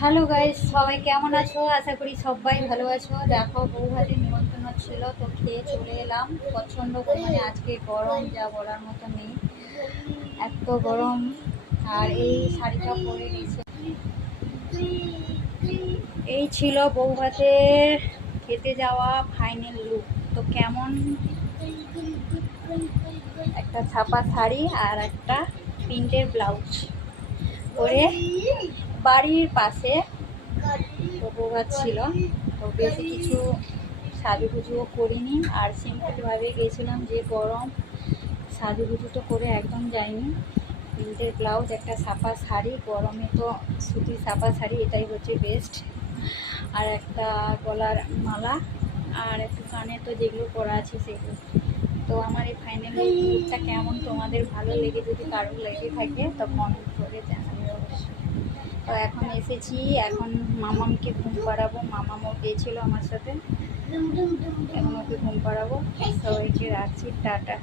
Hello guys, সবাই কেমন আছো? আশা করি সবাই ভালো আছো। দেখো, বউ ভাতের নিমন্ত্রণ ছিল, তো খেয়ে চলে এলাম। প্রচণ্ড পরিমাণে আজকে গরম, যা বলার মতো নেই, এত গরম। আর এই শাড়িটা পরে গেছে। এই ছিল বউ ভাতের খেতে যাওয়া ফাইনাল লুক। তো কেমন, একটা ছাপা শাড়ি আর একটা প্রিন্টের ব্লাউজ পরে বাড়ির পাশে বৌভাত ছিল। তো বেশি কিছু সাজুগুজুও করিনি, আর সিম্পলভাবে গেছিলাম, যে গরম, সাজুগুজু তো করে একদম যাইনি। প্রিন্টের ব্লাউজ, একটা ছাপা শাড়ি, গরমে তো সুতির ছাপা শাড়ি এটাই হচ্ছে বেস্ট, আর একটা গলার মালা, আর একটু কানে তো যেগুলো পরা আছে সেগুলো। তো আমার এই ফাইনাল লুকটা কেমন তোমাদের ভালো লেগে, যদি কারোর লেগে থাকে তো কমেন্ট করে জানাবে অবশ্যই। তো এখন এসেছি, এখন মামামকে ঘুম পাড়াবো। মামামও গিয়েছিল আমার সাথে, এখন ওকে ঘুম পাড়াবো। সবাইকে রাখছি, টাটা।